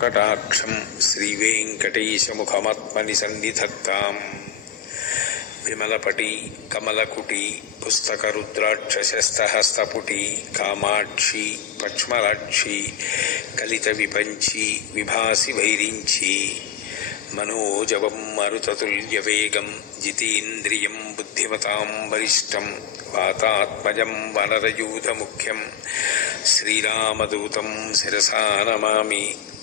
కటాక్షం శ్రీవేంకటేశముఖమాత్మని సన్నిధత్తాం విమలపటి కమలకుటి పుస్తకరుద్రాక్షశస్తహస్తపుటి కామాక్షి పక్ష్మలాక్షి కలిత విపంచి విభాసి వైరించి మనోజవం మరుతతుల్యవేగం జితేంద్రియం బుద్ధిమతాం వరిష్టం వాతాత్మజం వనరయూధముఖ్యం శ్రీరామదూతం శిరసా నమామి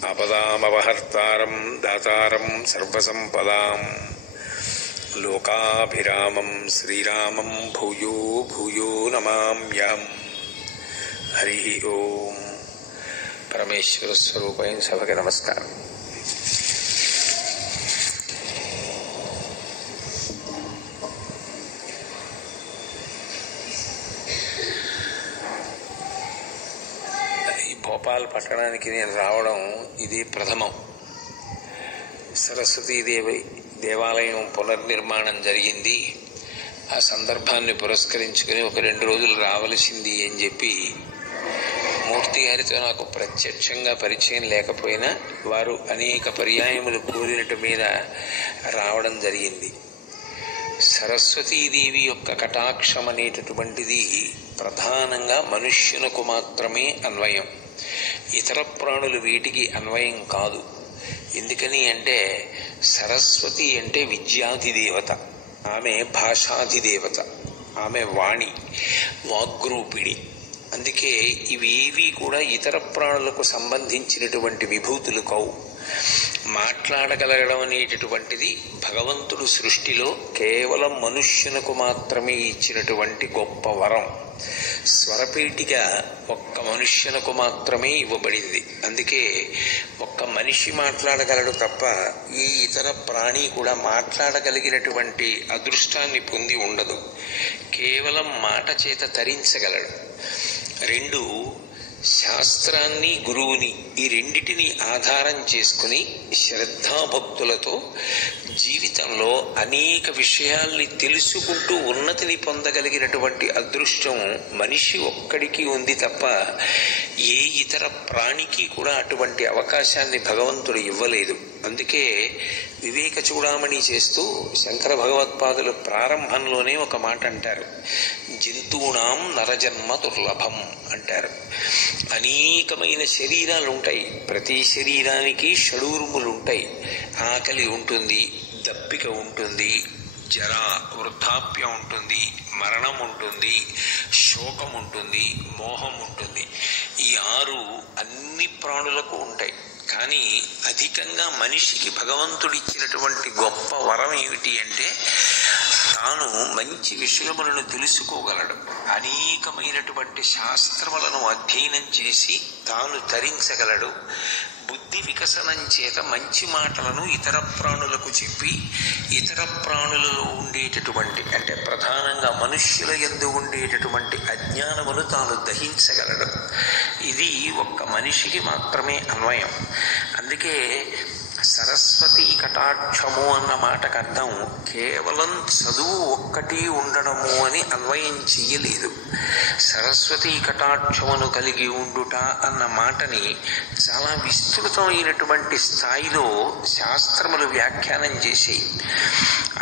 ఆపదామపహర్తారం దాతారం సర్వసంపదాం లోకాభిరామం శ్రీరామం భూయో భూయో నమామ్యహం. హరి ఓం. పరమేశ్వర స్వరూపైన సభకి నమస్కారం. భోపాల్ పట్టణానికి నేను రావడం ఇది ప్రథమం. సరస్వతీదేవి దేవాలయం పునర్నిర్మాణం జరిగింది. ఆ సందర్భాన్ని పురస్కరించుకుని ఒక 2 రోజులు రావలసింది అని చెప్పి మూర్తి గారితో నాకు ప్రత్యక్షంగా పరిచయం లేకపోయినా వారు అనేక పర్యాయములు కోరినట్టు మీద రావడం జరిగింది. సరస్వతీదేవి యొక్క కటాక్షం అనేటటువంటిది ప్రధానంగా మనుష్యునకు మాత్రమే అన్వయం. ఇతర ప్రాణులు వీటికి అన్వయం కాదు. ఎందుకని అంటే సరస్వతి అంటే విద్యాధిదేవత, ఆమె భాషాధిదేవత, ఆమె వాణి, వాగ్రూపిణి. అందుకే ఇవేవి కూడా ఇతర ప్రాణులకు సంబంధించినటువంటి విభూతులు కావు. మాట్లాడగలగడం అనేటటువంటిది భగవంతుడు సృష్టిలో కేవలం మనుష్యునకు మాత్రమే ఇచ్చినటువంటి గొప్ప వరం. స్వరపీఠిక ఒక్క మనుష్యునకు మాత్రమే ఇవ్వబడింది. అందుకే ఒక్క మనిషి మాట్లాడగలడు తప్ప ఈ ఇతర ప్రాణి కూడా మాట్లాడగలిగినటువంటి అదృష్టాన్ని పొంది ఉండదు. కేవలం మాట చేత తరించగలడు. 2 శాస్త్రాన్ని గురువుని ఈ రెండిటిని ఆధారం చేసుకుని శ్రద్ధాభక్తులతో జీవితంలో అనేక విషయాల్ని తెలుసుకుంటూ ఉన్నతిని పొందగలిగినటువంటి అదృష్టం మనిషి ఒక్కడికి ఉంది తప్ప ఏ ఇతర ప్రాణికి కూడా అటువంటి అవకాశాన్ని భగవంతుడు ఇవ్వలేదు. అందుకే వివేక చూడామణి చేస్తూ శంకర భగవత్పాదులు ప్రారంభంలోనే ఒక మాట అంటారు, జంతువునాం నరజన్మ దుర్లభం అంటారు. అనేకమైన శరీరాలు ఉంటాయి. ప్రతి శరీరానికి షడూర్ములు ఉంటాయి. ఆకలి ఉంటుంది, దప్పిక ఉంటుంది, జర వృద్ధాప్యం ఉంటుంది, మరణం ఉంటుంది, శోకం ఉంటుంది, మోహం ఉంటుంది. ఈ 6 అన్ని ప్రాణులకు ఉంటాయి. కానీ అధికంగా మనిషికి భగవంతుడిచ్చినటువంటి గొప్ప వరం ఏమిటి అంటే తాను మంచి విషయములను తెలుసుకోగలడు. అనేకమైనటువంటి శాస్త్రములను అధ్యయనం చేసి తాను తరించగలడు. బుద్ధి వికసనం చేత మంచి మాటలను ఇతర ప్రాణులకు చెప్పి ఇతర ప్రాణులలో ఉండేటటువంటి అంటే ప్రధానంగా మనుష్యుల యందు ఉండేటటువంటి అజ్ఞానమును తాను దహించగలడు. ఇది ఒక్క మనిషికి మాత్రమే అన్వయం. అందుకే సరస్వతి కటాక్షము అన్న మాటకు అర్థం కేవలం చదువు ఒక్కటి ఉండడము అని అన్వయం చెయ్యలేదు. సరస్వతి కటాక్షమును కలిగి ఉండుట అన్న మాటని చాలా విస్తృతమైనటువంటి స్థాయిలో శాస్త్రములు వ్యాఖ్యానం చేశాయి.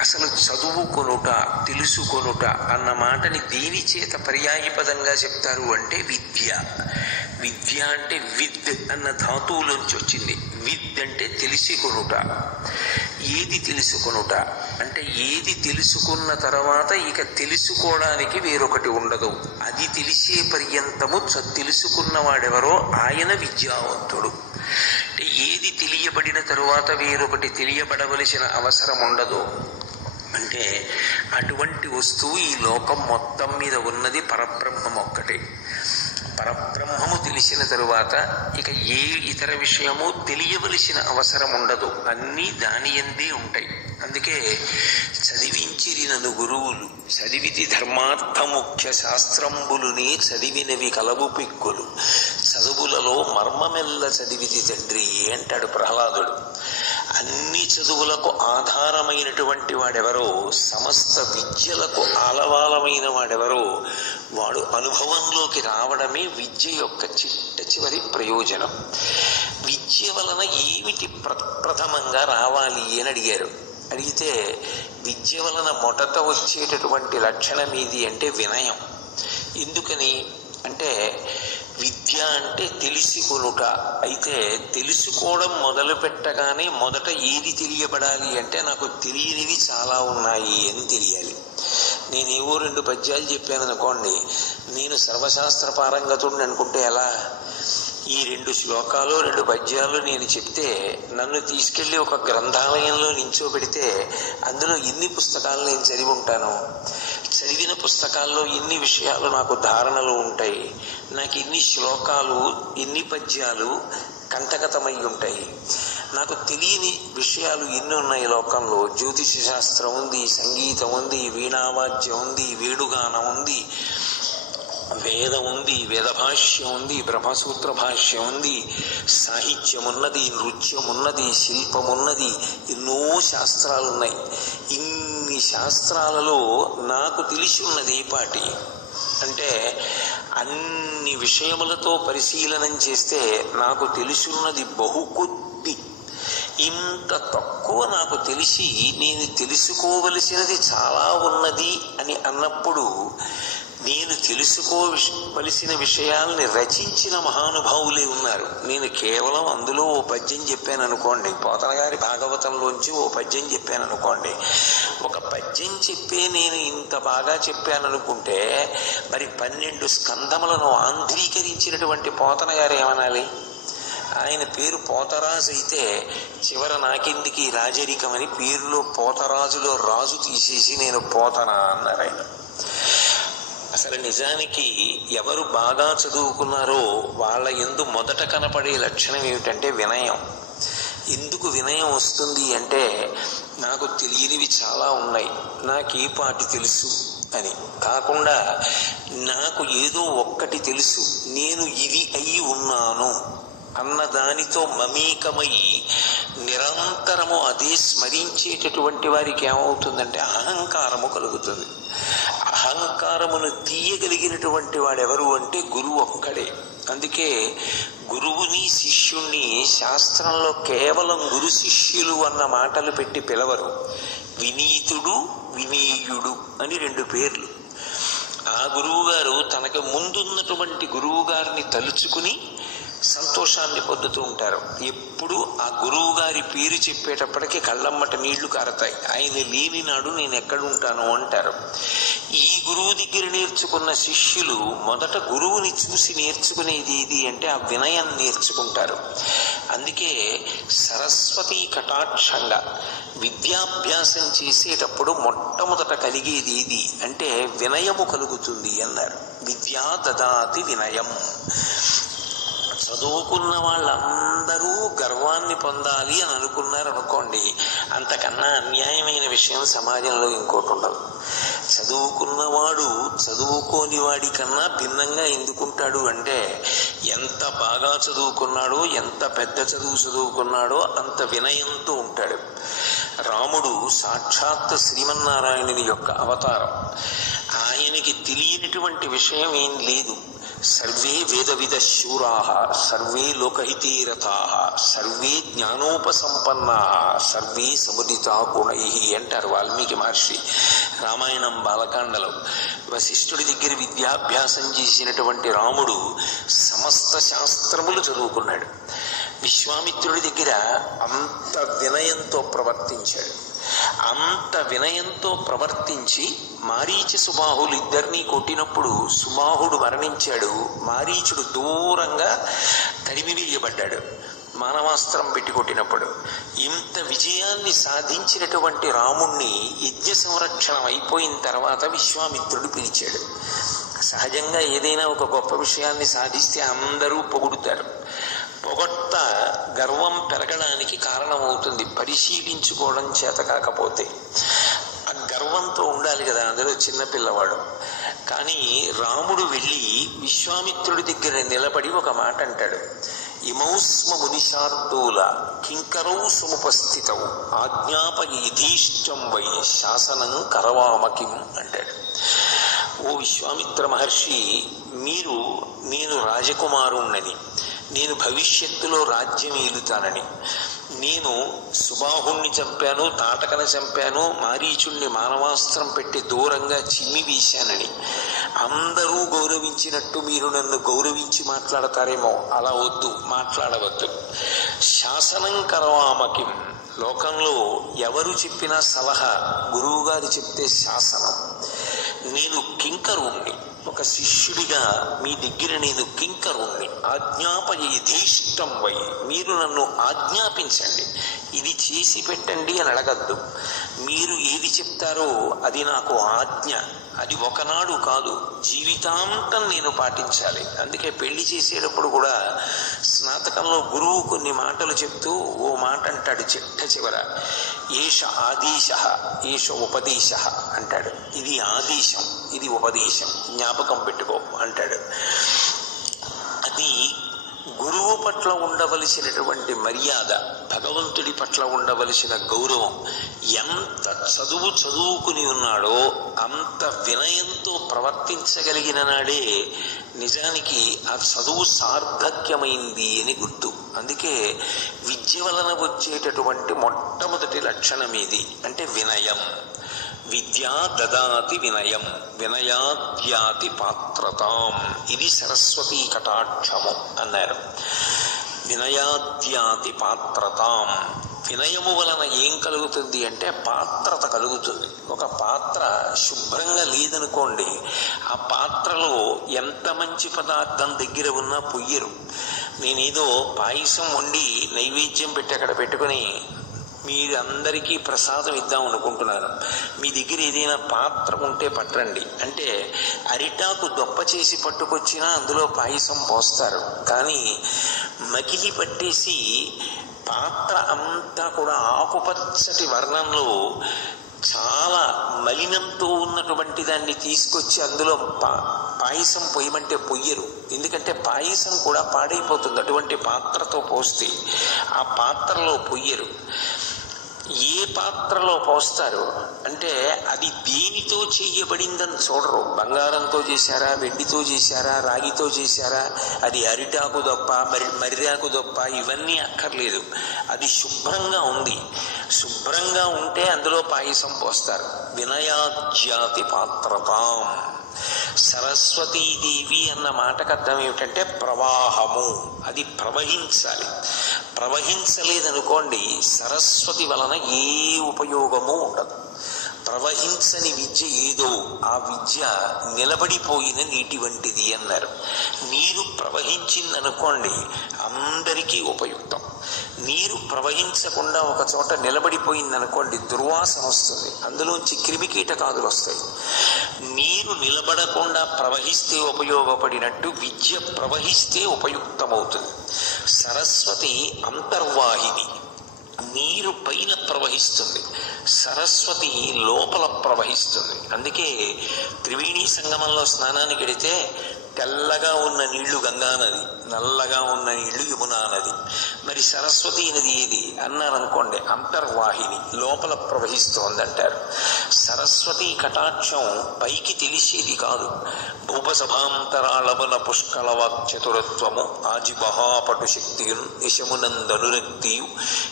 అసలు చదువుకొనుట, తెలుసుకొనుట అన్న మాటని దేని చేత పర్యాయపదంగా చెప్తారు అంటే విద్య. విద్య అంటే విద్ అన్న ధాతువులోంచి వచ్చింది. విద్ అంటే తెలిసికొనుట. ఏది తెలుసుకొనుట అంటే ఏది తెలుసుకున్న తర్వాత ఇక తెలుసుకోవడానికి వేరొకటి ఉండదు. అది తెలిసే పర్యంతము తెలుసుకున్నవాడెవరో ఆయన విద్యావంతుడు. అంటే ఏది తెలియబడిన తరువాత వేరొకటి తెలియబడవలసిన అవసరం ఉండదు. అంటే అటువంటి వస్తువు ఈ లోకం మొత్తం మీద ఉన్నది పరబ్రహ్మం ఒక్కటే. పరబ్రహ్మము తెలిసిన తరువాత ఇక ఏ ఇతర విషయము తెలియవలసిన అవసరం ఉండదు. అన్నీ దాని యందే ఉంటాయి. అందుకే చదివించిరి నన్ను గురువులు, చదివితి ధర్మార్థ ముఖ్య శాస్త్రంబులునే చదివినవి కలవు పిక్కులు, చదువులలో మర్మమెల్ల చదివితి తండ్రి అంటాడు ప్రహ్లాదుడు. అన్ని చదువులకు ఆధారమైనటువంటి వాడెవరో, సమస్త విద్యలకు ఆలవాలమైన వాడెవరో వాడు అనుభవంలోకి రావడమే విద్య యొక్క చిట్ట చివరి ప్రయోజనం. విద్య వలన ఏమిటి ప్రథమంగా రావాలి అని అడిగారు. అడిగితే విద్య వలన మొదట వచ్చేటటువంటి లక్షణం ఏది అంటే వినయం. ఎందుకని అంటే విద్య అంటే తెలిసికొనుట. అయితే తెలుసుకోవడం మొదలు పెట్టగానే మొదట ఏది తెలియబడాలి అంటే నాకు తెలియనివి చాలా ఉన్నాయి అని తెలియాలి. నేనేవో 2 పద్యాలు చెప్పాను అనుకోండి, నేను సర్వశాస్త్ర పారంగతుడిని అనుకుంటే ఎలా? ఈ 2 శ్లోకాలు 2 పద్యాలు నేను చెప్తే నన్ను తీసుకెళ్లి ఒక గ్రంథాలయంలో నించోబెడితే అందులో ఎన్ని పుస్తకాలు నేను చదివి ఉంటాను? చదివిన పుస్తకాల్లో ఎన్ని విషయాలు నాకు ధారణలు ఉంటాయి? నాకు ఎన్ని శ్లోకాలు ఎన్ని పద్యాలు కంఠగతమై ఉంటాయి? నాకు తెలియని విషయాలు ఎన్ని ఉన్నాయి లోకంలో? జ్యోతిష శాస్త్రం ఉంది, సంగీతం ఉంది, వీణావాద్యం ఉంది, వేణుగానం ఉంది, వేదం ఉంది, వేదభాష్యం ఉంది, బ్రహ్మసూత్ర భాష్యం ఉంది, సాహిత్యం ఉన్నది, నృత్యం ఉన్నది, శిల్పం ఉన్నది, ఎన్నో శాస్త్రాలు ఉన్నాయి. ఇన్ని శాస్త్రాలలో నాకు తెలిసి ఉన్నది ఏ పాటి అంటే అన్ని విషయములతో పరిశీలనం చేస్తే నాకు తెలుసున్నది బహు కొద్ది. ఇంత తక్కువ నాకు తెలిసి నేను తెలుసుకోవలసినది చాలా ఉన్నది అని అన్నప్పుడు నేను తెలుసుకోవలసిన విషయాల్ని రచించిన మహానుభావులే ఉన్నారు. నేను కేవలం అందులో ఓ పద్యం చెప్పాను అనుకోండి, పోతన గారి భాగవతంలోంచి ఓ పద్యం చెప్పాను అనుకోండి, ఒక పద్యం చెప్పే నేను ఇంత బాగా చెప్పాను అనుకుంటే మరి 12 స్కంధములను ఆంధ్రీకరించినటువంటి పోతన గారు ఏమనాలి? ఆయన పేరు పోతరాజు అయితే చివర నాకిందికి రాజరికమని పేరులో పోతరాజులో రాజు తీసేసి నేను పోతన అన్నారు ఆయన. అసలు నిజానికి ఎవరు బాగా చదువుకున్నారో వాళ్ళ యందు మొదట కనపడే లక్షణం ఏమిటంటే వినయం. ఎందుకు వినయం వస్తుంది అంటే నాకు తెలియనివి చాలా ఉన్నాయి, నాకే పాటి తెలుసు అని కాకుండా నాకు ఏదో ఒక్కటి తెలుసు, నేను ఇది అయి ఉన్నాను అన్న దానితో మమేకమై నిరంతరము అదే స్మరించేటటువంటి వారికి ఏమవుతుందంటే అహంకారము కలుగుతుంది. అహంకారమును తీయగలిగినటువంటి వాడెవరు అంటే గురువు ఒక్కడే. అందుకే గురువుని శిష్యుణ్ణి శాస్త్రంలో కేవలం గురు శిష్యులు అన్న మాటలు పెట్టి పిలవరు. వినీతుడు, వినీయుడు అని 2 పేర్లు. ఆ గురువు గారు తనకు ముందున్నటువంటి గురువు గారిని తలుచుకుని సంతోషాన్ని పొందుతూ ఉంటారు. ఎప్పుడు ఆ గురువు గారి పేరు చెప్పేటప్పటికీ కళ్ళమ్మట నీళ్లు కారతాయి. ఆయన లేని నాడు నేను ఎక్కడుంటాను అంటారు. ఈ గురువు దగ్గర నేర్చుకున్న శిష్యులు మొదట గురువుని చూసి నేర్చుకునేది ఏది అంటే ఆ వినయం నేర్చుకుంటారు. అందుకే సరస్వతి కటాక్షంగా విద్యాభ్యాసం చేసేటప్పుడు మొట్టమొదట కలిగేది ఏది అంటే వినయము కలుగుతుంది అన్నారు. విద్యా దదాతి వినయం. చదువుకున్న వాళ్ళందరూ గర్వాన్ని పొందాలి అని అనుకున్నారు అనుకోండి, అంతకన్నా అన్యాయమైన విషయం సమాజంలో ఇంకోటి ఉండదు. చదువుకున్నవాడు చదువుకోని వాడి కన్నా భిన్నంగా ఎందుకుంటాడు అంటే ఎంత బాగా చదువుకున్నాడో, ఎంత పెద్ద చదువు చదువుకున్నాడో అంత వినయంతో ఉంటాడు. రాముడు సాక్షాత్ శ్రీమన్నారాయణుని యొక్క అవతారం. ఆయనకి తెలియనటువంటి విషయం ఏం లేదు. సర్వే వేదవిద శూరాః, సర్వే లోకహితే రతాః, సర్వే జ్ఞానోపసంపన్నాః, సర్వే సముదితా గుణైః అంటారు వాల్మీకి మహర్షి రామాయణం బాలకాండలో. వశిష్ఠుడి దగ్గర విద్యాభ్యాసం చేసినటువంటి రాముడు సమస్త శాస్త్రములు చదువుకున్నాడు. విశ్వామిత్రుడి దగ్గర అంత వినయంతో ప్రవర్తించాడు. అంత వినయంతో ప్రవర్తించి మారీచ సుబాహులు ఇద్దరినీ కొట్టినప్పుడు సుబాహుడు మరణించాడు. మారీచుడు దూరంగా తరిమి వేయబడ్డాడు మానవాస్త్రం పెట్టి కొట్టినప్పుడు. ఇంత విజయాన్ని సాధించినటువంటి రాముణ్ణి యజ్ఞ సంరక్షణం అయిపోయిన తర్వాత విశ్వామిత్రుడు పిలిచాడు. సహజంగా ఏదైనా ఒక గొప్ప విషయాన్ని సాధిస్తే అందరూ పొగుడుతారు. పొగట్ట గర్వం పెరగడానికి కారణమవుతుంది పరిశీలించుకోవడం చేత కాకపోతే. ఆ గర్వంతో ఉండాలి కదా, అందులో చిన్నపిల్లవాడు. కానీ రాముడు వెళ్ళి విశ్వామిత్రుడి దగ్గర నిలబడి ఒక మాట అంటాడు. ఇమౌస్మ మునిశార్దూల కింకరౌ సముపస్థితౌ ఆజ్ఞాపయీధీష్టం వై శాసనం కరవామకిం అంటాడు. ఓ విశ్వామిత్ర మహర్షి, నేను రాజకుమారుణ్ణని, నేను భవిష్యత్తులో రాజ్యం ఏలుతానని, నేను సుబాహుణ్ణి చంపాను, తాటకని చంపాను, మారీచుణ్ణి మానవాస్త్రం పెట్టి దూరంగా చిమ్మి వేశానని అందరూ గౌరవించినట్టు మీరు నన్ను గౌరవించి మాట్లాడతారేమో, అలా వద్దు, మాట్లాడవద్దు. శాసనం కరవామకిం, లోకంలో ఎవరు చెప్పినా సలహా, గురువుగారు చెప్తే శాసనం. నేను కింకరుణ్ణి, ఒక శిష్యుడిగా మీ దగ్గర నేను కింకరుణ్ణి. ఆజ్ఞాపయీధీష్టం వై, మీరు నన్ను ఆజ్ఞాపించండి, ఇది చేసి పెట్టండి అని అడగద్దు. మీరు ఏది చెప్తారో అది నాకు ఆజ్ఞ. అది ఒకనాడు కాదు, జీవితాంతం నేను పాటించాలి. అందుకే పెళ్లి చేసేటప్పుడు కూడా స్నాతకంలో గురువు కొన్ని మాటలు చెప్తూ ఓ మాట అంటాడు చిట్ట చివర, ఏష ఆదేశ ఏష ఉపదేశ అంటాడు. ఇది ఆదేశం, ఇది ఉపదేశం, జ్ఞాపకం పెట్టుకో అంటాడు. అది గురువు పట్ల ఉండవలసినటువంటి మర్యాద, భగవంతుడి పట్ల ఉండవలసిన గౌరవం. ఎంత చదువుకుని ఉన్నాడో అంత వినయంతో ప్రవర్తించగలిగిన నాడే నిజానికి ఆ చదువు సార్థక్యమైంది అని గుర్తు. అందుకే విద్య వలన వచ్చేటటువంటి మొట్టమొదటి లక్షణం ఏది అంటే వినయం. విద్యా దదాతి వినయం, వినయాద్యాతి పాత్రతాం. ఇది సరస్వతీ కటాక్షము అన్నారు. వినయాద్యాతి పాత్రతాం. వినయము వలన ఏం కలుగుతుంది అంటే పాత్రత కలుగుతుంది. ఒక పాత్ర శుభ్రంగా లేదనుకోండి, ఆ పాత్రలో ఎంత మంచి పదార్థం దగ్గర ఉన్నా పొయ్యరు. నేనేదో పాయసం వండి నైవేద్యం పెట్టి అక్కడ పెట్టుకుని మీరందరికీ ప్రసాదం ఇద్దాం అనుకుంటున్నాను, మీ దగ్గర ఏదైనా పాత్ర ఉంటే పట్టండి అంటే అరిటాకు దొప్ప చేసి పట్టుకొచ్చినా అందులో పాయసం పోస్తారు. కానీ మకిలి పట్టేసి పాత్ర అంతా కూడా ఆకుపచ్చటి వర్ణంలో చాలా మలినంతో ఉన్నటువంటి దాన్ని తీసుకొచ్చి అందులో పాయసం పొయ్యమంటే పొయ్యరు. ఎందుకంటే పాయసం కూడా పాడైపోతుంది అటువంటి పాత్రతో పోస్తే. ఆ పాత్రలో పొయ్యరు. ఏ పాత్రలో పోస్తారు అంటే అది దేనితో చెయ్యబడిందని చూడరు. బంగారంతో చేశారా, వెండితో చేశారా, రాగితో చేశారా, అది అరిటాకు దొప్ప మర్యాకు దొప్ప, ఇవన్నీ అక్కర్లేదు. అది శుభ్రంగా ఉంది. శుభ్రంగా ఉంటే అందులో పాయసం పోస్తారు. వినయాజ్యాతి పాత్రతాం. సరస్వతీదేవి అన్న మాటకు అర్థం ఏమిటంటే ప్రవాహము, అది ప్రవహించాలి. ప్రవహించలేదనుకోండి సరస్వతి వలన ఏ ఉపయోగము ఉండదు. ప్రవహించని విద్య ఏదో ఆ విద్య నిలబడిపోయిన నీటి వంటిది అన్నారు. నీరు ప్రవహించిందనుకోండి అందరికీ ఉపయుక్తం. నీరు ప్రవహించకుండా ఒక చోట నిలబడిపోయిందనుకోండి దుర్వాసన వస్తుంది, అందులోంచి క్రిమికీటకాదులు వస్తాయి. నీరు నిలబడకుండా ప్రవహిస్తే ఉపయోగపడినట్టు విద్య ప్రవహిస్తే ఉపయుక్తమవుతుంది. సరస్వతి అంతర్వాహిని, నీరు పైన ప్రవహిస్తుంది, సరస్వతి లోపల ప్రవహిస్తుంది. అందుకే త్రివేణి సంగమంలో స్నానానికి వెడితే తెల్లగా ఉన్న నీళ్లు గంగా నది, నల్లగా ఉన్న నీళ్లు యమునా నది. మరి సరస్వతి నది ఏది అన్నారనుకోండి అంతర్వాహిని, లోపల ప్రవహిస్తోందంటారు. సరస్వతి కటాక్షం పైకి తెలిసేది కాదు. భూపసభాంతరాళమున పుష్కళ వాక్చతురత్వము ఆజిబహాపటు శక్తియున్ యశమునందనురక్తియు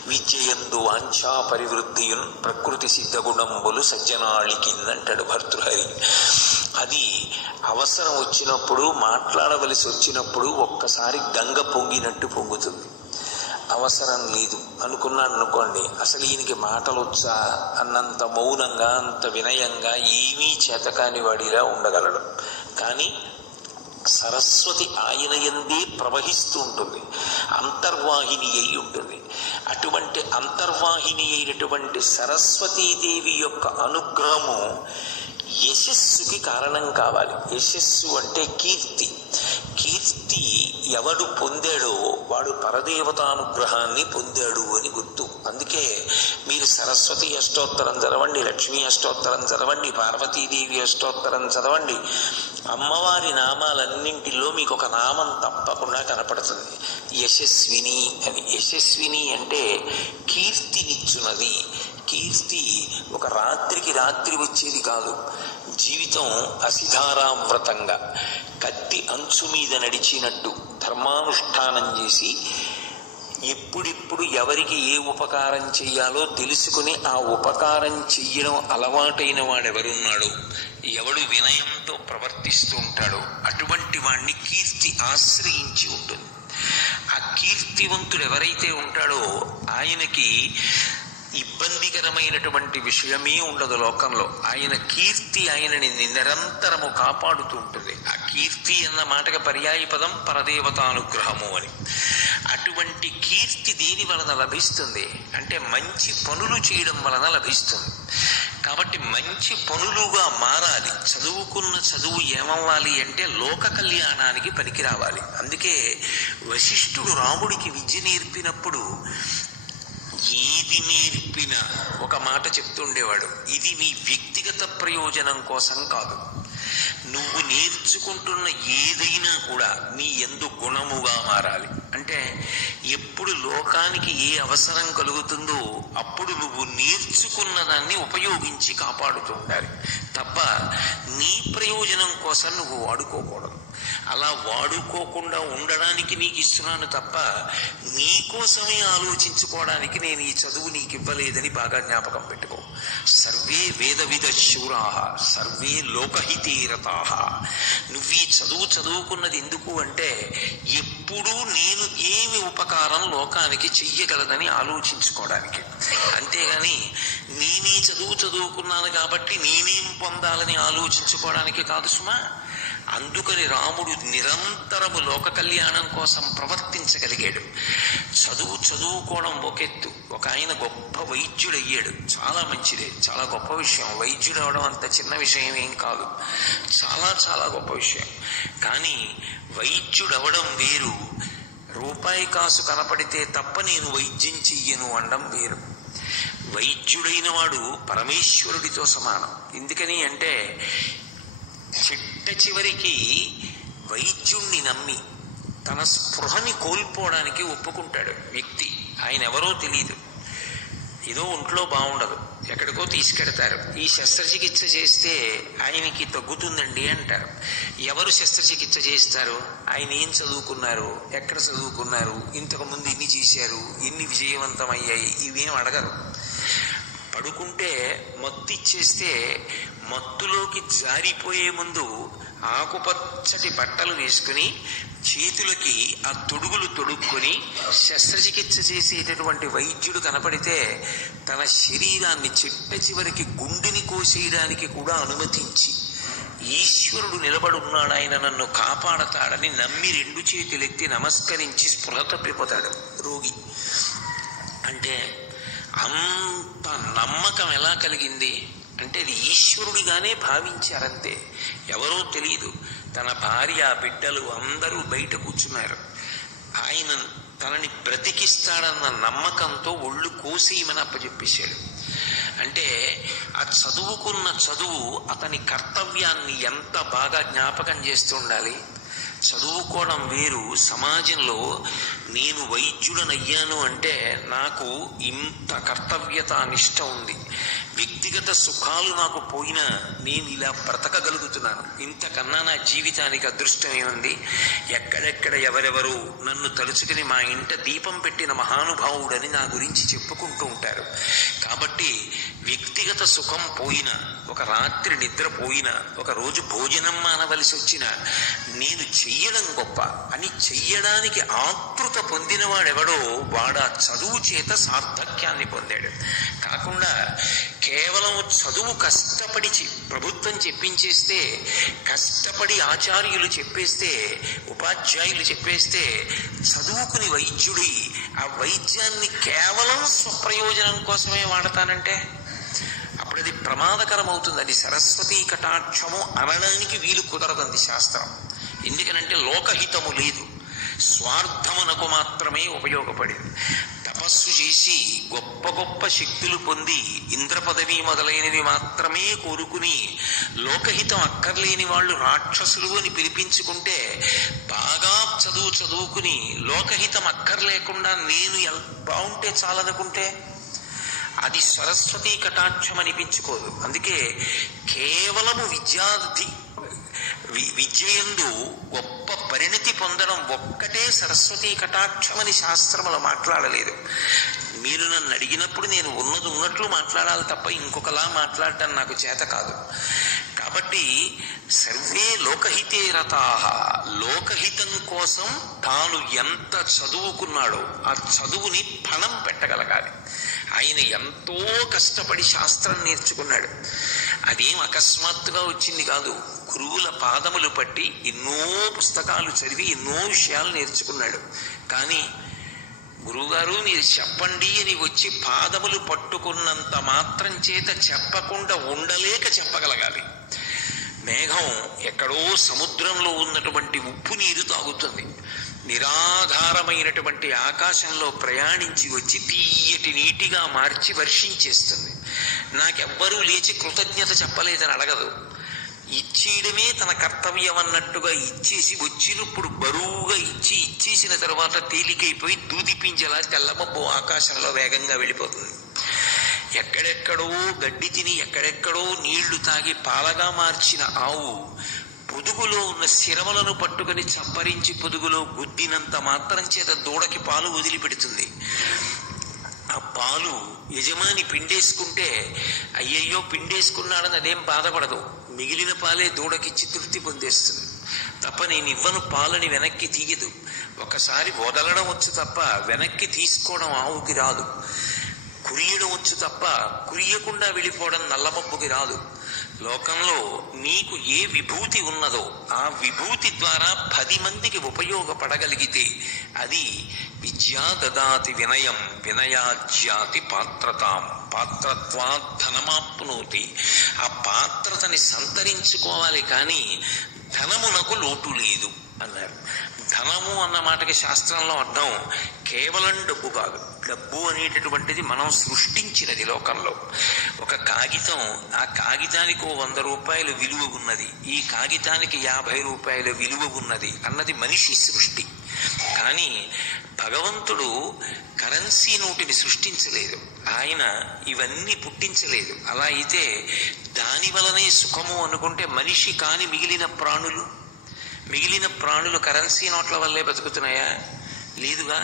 విద్యయందు వాంఛా పరివృద్ధియున్ ప్రకృతి సిద్ధగుణంబులు సజ్జనాళికిందంటాడు భర్తృహరి. అది అవసరం వచ్చినప్పుడు, మాట్లాడవలసి వచ్చినప్పుడు ఒక్కసారి గంగ పొంగినట్టు పొంగుతుంది. అవసరం లేదు అనుకున్నాడు అనుకోండి, అసలు ఈయనకి మాటలు వచ్చా అన్నంత మౌనంగా, అంత వినయంగా, ఏమీ చేతకాని వాడిలా ఉండగలడు. కానీ సరస్వతి ఆయన యందే ప్రవహిస్తూ ఉంటుంది, అంతర్వాహిని అయి ఉంటుంది. అటువంటి అంతర్వాహిని అయినటువంటి సరస్వతీదేవి యొక్క అనుగ్రహము యశస్సుకి కారణం కావాలి. యశస్సు అంటే కీర్తి. కీర్తి ఎవడు పొందాడో వాడు పరదేవతానుగ్రహాన్ని పొందాడు అని గుర్తు. అందుకే మీరు మీరు సరస్వతి అష్టోత్తరం చదవండి, లక్ష్మీ అష్టోత్తరం చదవండి, పార్వతీదేవి అష్టోత్తరం చదవండి. అమ్మవారి నామాలన్నింటిలో మీకు ఒక నామం తప్పకుండా కనపడుతుంది, యశస్విని అని. యశస్విని అంటే కీర్తినిచ్చున్నది. కీర్తి ఒక రాత్రికి రాత్రి వచ్చేది కాదు. జీవితం అసిధారావ్రతంగా కత్తి అంచు మీద నడిచినట్టు ధర్మానుష్ఠానం చేసి ఎప్పుడెప్పుడు ఎవరికి ఏ ఉపకారం చెయ్యాలో తెలుసుకుని ఆ ఉపకారం చెయ్యడం అలవాటైన వాడెవరున్నాడో, ఎవడు వినయంతో ప్రవర్తిస్తూ ఉంటాడో అటువంటి వాణ్ణి కీర్తి ఆశ్రయించి ఉంటుంది. ఆ కీర్తివంతుడు ఎవరైతే ఉంటాడో ఆయనకి ఇబ్బందికరమైనటువంటి విషయమే ఉండదు లోకంలో. ఆయన కీర్తి ఆయనని నిరంతరము కాపాడుతూ ఉంటుంది. ఆ కీర్తి అన్న మాటకి పర్యాయ పదం పరదేవతానుగ్రహము అని. అటువంటి కీర్తి దేని వలన లభిస్తుంది అంటే మంచి పనులు చేయడం వలన లభిస్తుంది. కాబట్టి మంచి పనులుగా మారాలి. చదువుకున్న చదువు ఏమవ్వాలి అంటే లోక కళ్యాణానికి పనికి రావాలి. అందుకే వశిష్ఠుడు రాముడికి విద్య నేర్పినప్పుడు ఏది నేర్పినా ఒక మాట చెప్తుండేవాడు, ఇది నీ వ్యక్తిగత ప్రయోజనం కోసం కాదు, నువ్వు నేర్చుకుంటున్న ఏదైనా కూడా నీ యందు గుణముగా మారాలి. అంటే ఎప్పుడు లోకానికి ఏ అవసరం కలుగుతుందో అప్పుడు నువ్వు నేర్చుకున్న దాన్ని ఉపయోగించి కాపాడుతూ ఉండాలి తప్ప నీ ప్రయోజనం కోసం నువ్వు వాడుకోకూడదు. అలా వాడుకోకుండా ఉండడానికి నీకు ఇస్తున్నాను తప్ప నీ కోసమే ఆలోచించుకోవడానికి నేను ఈ చదువు నీకు ఇవ్వలేదని బాగా జ్ఞాపకం పెట్టుకో. సర్వే వేదవిద శూరాః సర్వే లోకహితే రతాః. నువ్వు ఈ చదువు చదువుకున్నది ఎందుకు అంటే ఎప్పుడూ నేను ఏమి ఉపకారం లోకానికి చెయ్యగలదని ఆలోచించుకోవడానికి. అంతేగాని నేనే చదువుకున్నాను కాబట్టి నేనేం పొందాలని ఆలోచించుకోవడానికి కాదు సుమా. అందుకని రాముడు నిరంతరము లోక కళ్యాణం కోసం ప్రవర్తించగలిగాడు. చదువుకోవడం ఒకెత్తు. ఒక ఆయన గొప్ప వైద్యుడయ్యాడు, చాలా మంచిదే, చాలా గొప్ప విషయం. వైద్యుడు అవడం అంత చిన్న విషయం ఏం కాదు, చాలా చాలా గొప్ప విషయం. కానీ వైద్యుడు అవడం వేరు, రూపాయి కాసు కనపడితే తప్ప నేను వైద్యం చెయ్యను అనడం వేరు. వైద్యుడైన వాడు పరమేశ్వరుడితో సమానం. ఎందుకని అంటే చిట్ట చివరికి వైద్యుణ్ణి నమ్మి తన స్పృహని కోల్పోవడానికి ఒప్పుకుంటాడు వ్యక్తి. ఆయన ఎవరో తెలియదు, ఏదో ఒంట్లో బాగుండదు, ఎక్కడికో తీసుకెడతారు. ఈ శస్త్రచికిత్స చేస్తే ఆయనకి తగ్గుతుందండి అంటారు. ఎవరు శస్త్రచికిత్స చేస్తారు? ఆయన ఏం చదువుకున్నారు, ఎక్కడ చదువుకున్నారు, ఇంతకుముందు ఎన్ని చేశారు, ఎన్ని విజయవంతమయ్యాయి, ఇవేం అడగరు. పడుకుంటే మత్తు ఇచ్చేస్తే మత్తులోకి జారిపోయే ముందు ఆకుపచ్చటి బట్టలు వేసుకుని చేతులకి ఆ తొడుగులు తొడుక్కొని శస్త్రచికిత్స చేసేటటువంటి వైద్యుడు కనపడితే తన శరీరాన్ని చిట్ట చివరికి గుండెని కోసేయడానికి కూడా అనుమతించి ఈశ్వరుడు నిలబడున్నాడు, ఆయన నన్ను కాపాడతాడని నమ్మి రెండు చేతులెత్తి నమస్కరించి స్పృహ తప్పిపోతాడు రోగి. అంటే అంత నమ్మకం ఎలా కలిగింది అంటే అది ఈశ్వరుడిగానే భావించారంతే, ఎవరో తెలియదు. తన భార్య బిడ్డలు అందరూ బయట కూర్చున్నారు. ఆయన తనని బ్రతికిస్తాడన్న నమ్మకంతో ఒళ్ళు కోసేయమని అప్పచెప్పేశాడు. అంటే ఆ చదువుకున్న చదువు అతని కర్తవ్యాన్ని ఎంత బాగా జ్ఞాపకం చేస్తుండాలి. చదువుకోవడం వేరు. సమాజంలో నేను వైద్యుడనయ్యాను అంటే నాకు ఇంత కర్తవ్యత నిష్ట ఉంది, వ్యక్తిగత సుఖాలు నాకు పోయినా నేను ఇలా బ్రతకగలుగుతున్నాను, ఇంతకన్నా నా జీవితానికి అదృష్టం ఏముంది. ఎక్కడెక్కడ ఎవరెవరు నన్ను తలుచుకుని మా ఇంట దీపం పెట్టిన మహానుభావుడని నా గురించి చెప్పుకుంటూ ఉంటారు. కాబట్టి వ్యక్తిగత సుఖం పోయినా, ఒక రాత్రి నిద్రపోయినా, ఒక రోజు భోజనం మానవలసి వచ్చినా నేను చెయ్యడం గొప్ప అని చెయ్యడానికి ఆతృత పొందినవాడెవడో వాడు ఆ చదువు చేత సార్థక్యాన్ని పొందాడు. కాకుండా కేవలం చదువు కష్టపడి ప్రభుత్వం చెప్పించేస్తే, కష్టపడి ఆచార్యులు చెప్పేస్తే, ఉపాధ్యాయులు చెప్పేస్తే చదువుకుని వైద్యుడి ఆ వైద్యాన్ని కేవలం స్వప్రయోజనం కోసమే వాడతానంటే అప్పుడు అది ప్రమాదకరం అవుతుంది. అది సరస్వతీ కటాక్షము అనడానికి వీలు కుదరదంది శాస్త్రం. ఎందుకనంటే లోకహితము లేదు. స్వార్థమునకు మాత్రమే ఉపయోగపడింది. తపస్సు చేసి గొప్ప గొప్ప శక్తులు పొంది ఇంద్ర పదవి మొదలైనవి మాత్రమే కోరుకుని లోకహితం అక్కర్లేని వాళ్ళు రాక్షసులు అని పిలిపించుకుంటే, బాగా చదువుకుని లోకహితం అక్కర్లేకుండా నేను బాగుంటే చాలనుకుంటే అది సరస్వతీ కటాక్షం అనిపించుకోదు. అందుకే కేవలము విద్యయందు గొప్ప పరిణతి పొందడం ఒక్కటే సరస్వతీ కటాక్షమని శాస్త్రములు మాట్లాడలేదు. మీరు నన్ను అడిగినప్పుడు నేను ఉన్నది ఉన్నట్లు మాట్లాడాలి తప్ప ఇంకొకలా మాట్లాడటం నాకు చేత కాదు. కాబట్టి సర్వే లోకహితే రతాః, లోకహితం కోసం తాను ఎంత చదువుకున్నాడో ఆ చదువుని ఫలం పెట్టగలగాలి. ఆయన ఎంతో కష్టపడి శాస్త్రం నేర్చుకున్నాడు. అదేం అకస్మాత్తుగా వచ్చింది కాదు. గురువుల పాదములు పట్టి ఎన్నో పుస్తకాలు చదివి ఎన్నో విషయాలు నేర్చుకున్నాడు. కానీ గురువుగారు మీరు చెప్పండి అని వచ్చి పాదములు పట్టుకున్నంత మాత్రం చేత చెప్పకుండా ఉండలేక చెప్పగలగాలి. మేఘం ఎక్కడో సముద్రంలో ఉన్నటువంటి ఉప్పు నీరు తాగుతుంది. నిరాధారమైనటువంటి ఆకాశంలో ప్రయాణించి వచ్చి తీయటి నీటిగా మార్చి వర్షించేస్తుంది. నాకెవ్వరూ లేచి కృతజ్ఞత చెప్పలేదని అడగదు. ఇచ్చేయడమే తన కర్తవ్యం అన్నట్టుగా ఇచ్చేసి వచ్చినప్పుడు బరువుగా ఇచ్చేసిన తర్వాత తేలికైపోయి దూదిపించేలా తెల్లమబ్బు ఆకాశంలో వేగంగా వెళ్ళిపోతుంది. ఎక్కడెక్కడో గడ్డి తిని ఎక్కడెక్కడో నీళ్లు తాగి పాలగా మార్చిన ఆవు పొదుగులో ఉన్న శిరమలను పట్టుకుని చప్పరించి పొదుగులో గుద్దినంత మాత్రం చేత దూడకి పాలు వదిలిపెడుతుంది. ఆ పాలు యజమాని పిండేసుకుంటే అయ్యయ్యో పిండేసుకున్నాడని అదేం బాధపడదు. మిగిలిన పాలే దూడకిచ్చి తృప్తి పొందేస్తుంది తప్ప నేను ఇవ్వను పాలని వెనక్కి తీయదు. ఒకసారి వదలడం వచ్చు తప్ప వెనక్కి తీసుకోవడం ఆవుకి రాదు. కురియడం వచ్చు తప్ప కురియకుండా వెళ్ళిపోవడం నల్లమబ్బుకి రాదు. లోకంలో నీకు ఏ విభూతి ఉన్నదో ఆ విభూతి ద్వారా 10 మందికి ఉపయోగపడగలిగితే అది విద్యా దదాతి వినయం, వినయాజ్యాతి పాత్రతాం, పాత్రత్వాత్ ధనమాప్నోతి. ఆ పాత్రతని సంతరించుకోవాలి, కానీ ధనమునకు లోటు లేదు అన్నారు. ధనము అన్న మాటకి శాస్త్రంలో అర్థం కేవలం డబ్బు కాదు. డబ్బు అనేటటువంటిది మనం సృష్టించినది. లోకంలో ఒక కాగితం, ఆ కాగితానికి 100 రూపాయల విలువ ఉన్నది, ఈ కాగితానికి 50 రూపాయల విలువ ఉన్నది అన్నది మనిషి సృష్టి. కానీ భగవంతుడు కరెన్సీ నోటిని సృష్టించలేదు, ఆయన ఇవన్నీ పుట్టించలేదు. అలా అయితే దాని వలనే సుఖము అనుకుంటే మనిషి కాని మిగిలిన ప్రాణులు కరెన్సీ నోట్ల వల్లే బతుకుతున్నాయా? లేదుగా.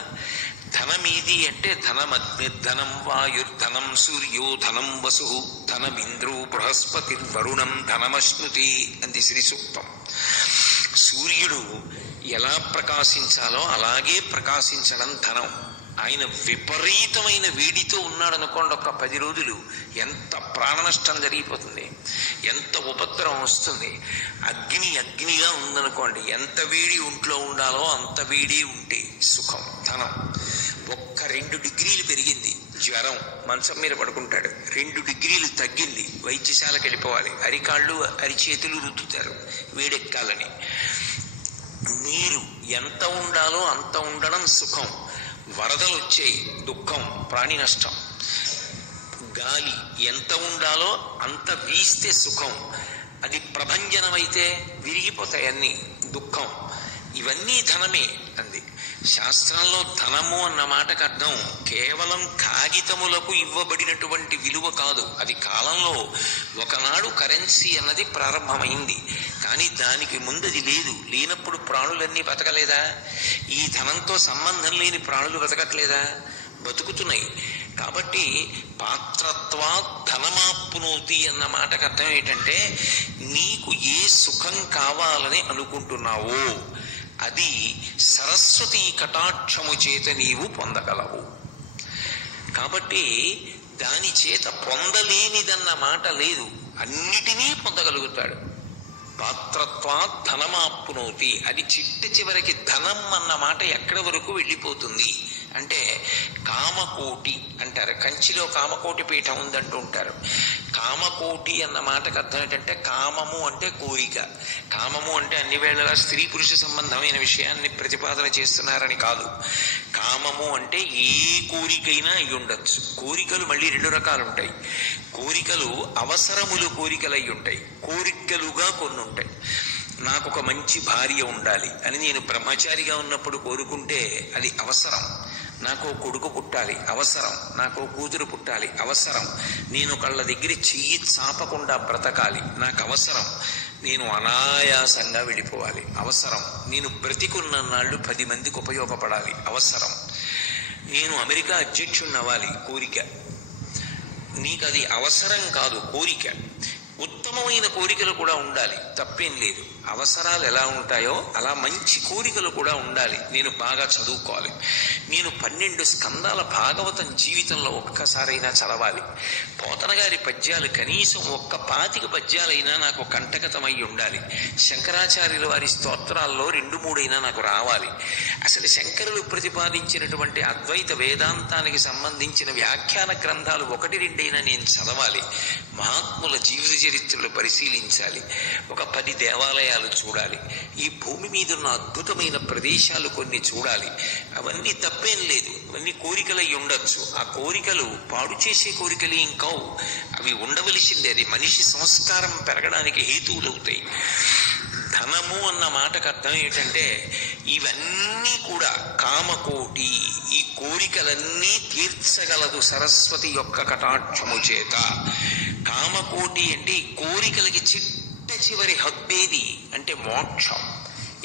ధనమీది అంటే ధనమగ్నిర్ధనం వాయుర్ధనం సూర్యో ధనం వసు ధనమింద్రో బృహస్పతిర్వరుణం ధనమశ్నుతి అంది శ్రీ సూక్తం. సూర్యుడు ఎలా ప్రకాశించాలో అలాగే ప్రకాశించడం ధనం. ఆయన విపరీతమైన వేడితో ఉన్నాడనుకోండి, ఒక్క 10 రోజులు ఎంత ప్రాణ నష్టం జరిగిపోతుంది, ఎంత ఉపద్రవం వస్తుంది. అగ్నిగా ఉందనుకోండి, ఎంత వేడి ఒంట్లో ఉండాలో అంత వేడి ఉంటే సుఖం ధనం. ఒక్క 2 డిగ్రీలు పెరిగింది, జ్వరం, మంచం మీద పడుకుంటాడు. 2 డిగ్రీలు తగ్గింది, వైద్యశాలకు వెళ్ళిపోవాలి. అరికాళ్ళు అరిచేతులు రుద్దుతారు వేడెక్కాలని. నీరు ఎంత ఉండాలో అంత ఉండడం సుఖం. వరదలు వచ్చాయి, దుఃఖం, ప్రాణి నష్టం. గాలి ఎంత ఉండాలో అంత వీస్తే సుఖం, అది ప్రభంజనమైతే విరిగిపోతాయి అన్నీ, దుఃఖం. ఇవన్నీ ధనమే అంది శాస్త్రంలో. ధనము అన్న మాటకు అర్థం కేవలం కాగితములకు ఇవ్వబడినటువంటి విలువ కాదు. అది కాలంలో ఒకనాడు కరెన్సీ అన్నది ప్రారంభమైంది, కానీ దానికి ముందు అది లేదు. లేనప్పుడు ప్రాణులన్నీ బతకలేదా? ఈ ధనంతో సంబంధం లేని ప్రాణులు బతకట్లేదా? బతుకుతున్నాయి. కాబట్టి పాత్రత్వా ధనమాప్నోతి అన్న మాటకు అర్థం ఏంటంటే, నీకు ఏ సుఖం కావాలని అనుకుంటున్నావో అది సరస్వతీ కటాక్షము చేత నీవు పొందగలవు. కాబట్టి దాని చేత పొందలేనిదన్న మాట లేదు, అన్నిటినీ పొందగలుగుతాడు. పాత్రత్వా ధనమాప్నోతి, అది చివరికి ధనం అన్న మాట ఎక్కడి వరకు వెళ్ళిపోతుంది అంటే కామకోటి అంటారు. కంచిలో కామకోటి పీఠం ఉందంటూ ఉంటారు. కామకోటి అన్న మాటకు అర్థం ఏంటంటే కామము అంటే కోరిక. కామము అంటే అన్ని వేళలా స్త్రీ పురుష సంబంధమైన విషయాన్ని ప్రతిపాదన చేస్తున్నారని కాదు. కామము అంటే ఏ కోరికైనా అయి ఉండొచ్చు. కోరికలు మళ్ళీ రెండు రకాలు ఉంటాయి. కోరికలు అవసరములు కోరికలు అయి ఉంటాయి, కోరికలుగా కొన్ని ఉంటాయి. నాకు ఒక మంచి భార్య ఉండాలి అని నేను బ్రహ్మచారిగా ఉన్నప్పుడు కోరుకుంటే అది అవసరం. నాకు కొడుకు పుట్టాలి అవసరం, నాకు కూతురు పుట్టాలి అవసరం, నేను కళ్ళ దగ్గర చెయ్యి చాపకుండా బ్రతకాలి నాకు అవసరం, నేను అనాయాసంగా వెళ్ళిపోవాలి అవసరం, నేను బ్రతికున్న నాళ్ళు 10 మందికి ఉపయోగపడాలి అవసరం, నేను అమెరికా అధ్యక్షుడిని అవ్వాలి కోరిక. నీకు అది అవసరం కాదు, కోరిక. ఉత్తమమైన కోరికలు కూడా ఉండాలి, తప్పేం లేదు. అవసరాలు ఎలా ఉంటాయో అలా మంచి కోరికలు కూడా ఉండాలి. నేను బాగా చదువుకోవాలి, నేను 12 స్కందాల భాగవతం జీవితంలో ఒక్కసారైనా చదవాలి, పోతన గారి పద్యాలు కనీసం 25 పద్యాలైనా నాకు కంటకతమై ఉండాలి, శంకరాచార్యుల వారి స్తోత్రాల్లో 2-3 అయినా నాకు రావాలి, అసలు శంకరులు ప్రతిపాదించినటువంటి అద్వైత వేదాంతానికి సంబంధించిన వ్యాఖ్యాన గ్రంథాలు 1-2 అయినా నేను చదవాలి, మహాత్ముల జీవిత చరిత్రలు పరిశీలించాలి, ఒక 10 దేవాలయాలు చూడాలి, ఈ భూమి మీద ఉన్న అద్భుతమైన ప్రదేశాలు కొన్ని చూడాలి. అవన్నీ తప్పేం లేదు, అవన్నీ కోరికలై ఉండొచ్చు. ఆ కోరికలు పాడు చేసే కోరికలు ఏం కావు, అవి ఉండవలసిందే. అది మనిషి సంస్కారం పెరగడానికి హేతువులవుతాయి. ధనము అన్న మాటకు అర్థం ఏంటంటే ఇవన్నీ కూడా కామకోటి, ఈ కోరికలన్నీ తీర్చగలదు సరస్వతి యొక్క కటాక్షము చేత. కామకోటి అంటే ఈ కోరికలకి చిట్ట చివరి హద్దేది అంటే మోక్షం.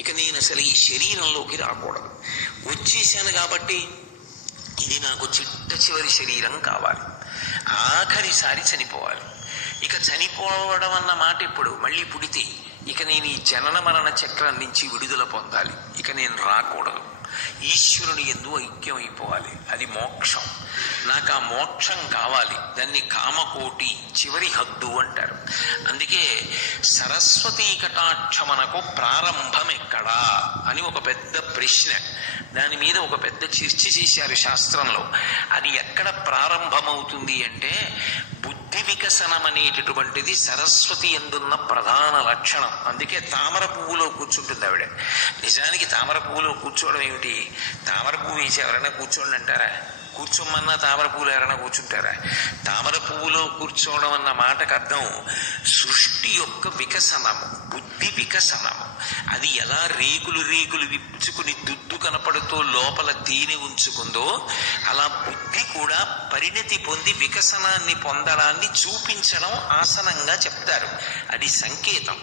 ఇక నేను అసలు ఈ శరీరంలోకి రాకూడదు, వచ్చేసాను కాబట్టి ఇది నాకు చిట్ట చివరి శరీరం కావాలి, ఆఖరిసారి చనిపోవాలి. ఇక చనిపోవడం అన్న మాట ఇప్పుడు మళ్ళీ పుడితే ఇక నేను ఈ జనన మరణ చక్రం నుంచి విడుదల పొందాలి, ఇక నేను రాకూడదు, ఈశ్వరుని యందు ఐక్యం అయిపోవాలి, అది మోక్షం. నాకు ఆ మోక్షం కావాలి, దాన్ని కామకోటి చివరి హద్దు అంటారు. అందుకే సరస్వతీ కటాక్షమనకు ప్రారంభం ఎక్కడా అని ఒక పెద్ద ప్రశ్న, దాని మీద ఒక పెద్ద చర్చ చేశారు శాస్త్రంలో. అది ఎక్కడ ప్రారంభమవుతుంది అంటే బుద్ధి వికసనం అనేటటువంటిది సరస్వతి యందున్న ప్రధాన లక్షణం. అందుకే తామర పువ్వులో కూర్చుంటుంది ఆవిడ. నిజానికి తామర పువ్వులో కూర్చోవడం ఏమిటి? తామర పువ్వు వేసి ఎవరైనా కూర్చోండి అంటారా? కూర్చోమన్నా తామర పువ్వులు ఎవరైనా కూర్చుంటారా? తామర పువ్వులో కూర్చోవడం అన్న మాటకు అర్థం సృష్టి యొక్క వికసనము, బుద్ధి వికసనము. అది ఎలా రేకులు రేకులు విప్పుచుకుని దుద్దు కనపడుతూ లోపల తేనె ఉంచుకుందో అలా బుద్ధి కూడా పరిణతి పొంది వికసనాన్ని పొందడాన్ని చూపించడం ఆసనంగా చెప్తారు. అది సంకేతం.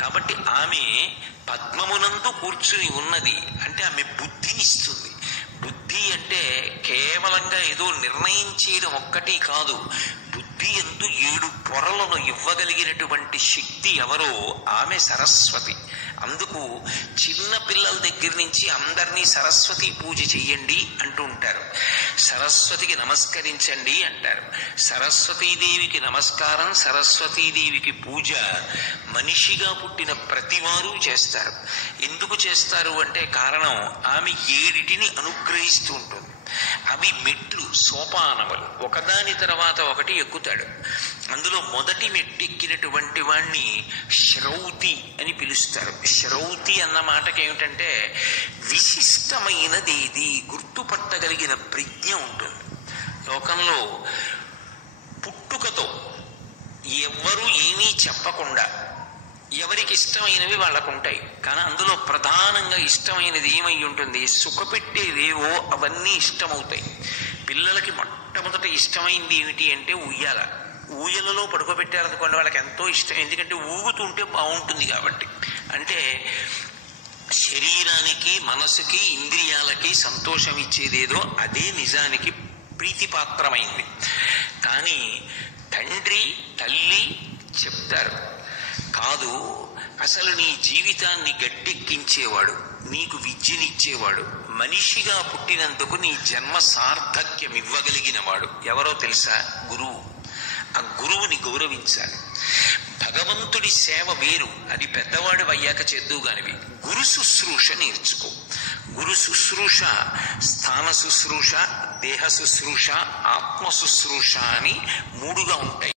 కాబట్టి ఆమె పద్మమునందు కూర్చుని ఉన్నది అంటే ఆమె బుద్ధినిస్తుంది. బుద్ధి అంటే కేవలంగా ఏదో నిర్ణయం చేయడం ఒక్కటి కాదు, బుద్ధి యందు 7 పొరలను ఇవ్వగలిగినటువంటి శక్తి ఎవరో ఆమె సరస్వతి. అందుకు చిన్న పిల్లల దగ్గర నుంచి అందరినీ సరస్వతి పూజ చెయ్యండి అంటూ ఉంటారు, సరస్వతికి నమస్కరించండి అంటారు. సరస్వతీదేవికి నమస్కారం, సరస్వతీదేవికి పూజ మనిషిగా పుట్టిన ప్రతివారు చేస్తారు. ఎందుకు చేస్తారు అంటే కారణం ఆమె 7టిని అనుగ్రహిస్తూ ఉంటుంది. అవి మెట్లు, సోపానములు, ఒకదాని తర్వాత ఒకటి ఎక్కుతాడు. అందులో మొదటి మెట్టెక్కినటువంటి వాణ్ణి శ్రౌతి అని పిలుస్తారు. శ్రౌతి అన్న మాటకి ఏమిటంటే విశిష్టమైనదేది, గుర్తుపట్టగలిగిన ప్రజ్ఞ ఉంటుంది. లోకంలో పుట్టుకతో ఎవ్వరూ ఏమీ చెప్పకుండా ఎవరికి ఇష్టమైనవి వాళ్ళకు ఉంటాయి. కానీ అందులో ప్రధానంగా ఇష్టమైనది ఏమై ఉంటుంది? సుఖపెట్టేవేవో అవన్నీ ఇష్టమవుతాయి. పిల్లలకి మొట్టమొదట ఇష్టమైంది ఏమిటి అంటే ఉయ్యాల. ఊయలలో పడుకోబెట్టారనుకోండి వాళ్ళకి ఎంతో ఇష్టం, ఎందుకంటే ఊగుతుంటే బాగుంటుంది కాబట్టి. అంటే శరీరానికి, మనసుకి, ఇంద్రియాలకి సంతోషం ఇచ్చేదేదో అదే నిజానికి ప్రీతిపాత్రమైంది. కానీ తండ్రి తల్లి చెప్తారు కాదు, అసలు నీ జీవితాన్ని గట్టెక్కించేవాడు, నీకు విద్యనిచ్చేవాడు, మనిషిగా పుట్టినందుకు నీ జన్మ సార్థక్యం ఇవ్వగలిగిన వాడు ఎవరో తెలుసా? గురువు. ఆ గురువుని గౌరవించాలి. భగవంతుడి సేవ వేరు, అది పెద్దవాడు అయ్యాక చేద్దువుగానివి. గురు శుశ్రూష నేర్చుకో. గురు శుశ్రూష స్థాన శుశ్రూష, దేహ శుశ్రూష, ఆత్మ శుశ్రూష అని 3గా ఉంటాయి.